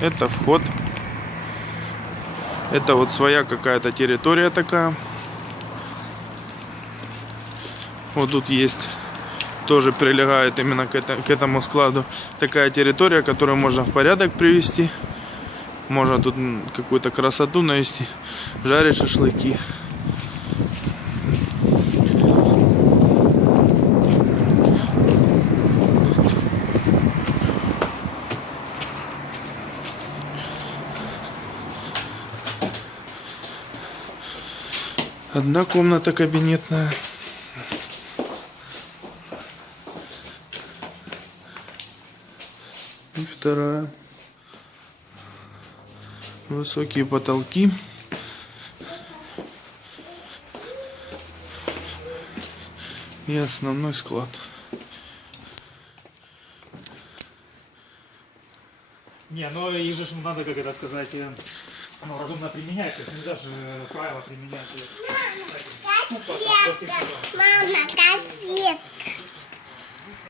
Это вход. Это вот своя какая-то территория такая. Вот тут есть тоже прилегает именно к, это- к этому складу такая территория, которую можно в порядок привести. Можно тут какую-то красоту навести, жарить шашлыки. Одна комната кабинетная. И вторая. Высокие потолки. И основной склад. Не, ну их же надо, как это сказать, э, ну, разумно применять, то есть нельзя же правила применять. э, тупо. Мама, как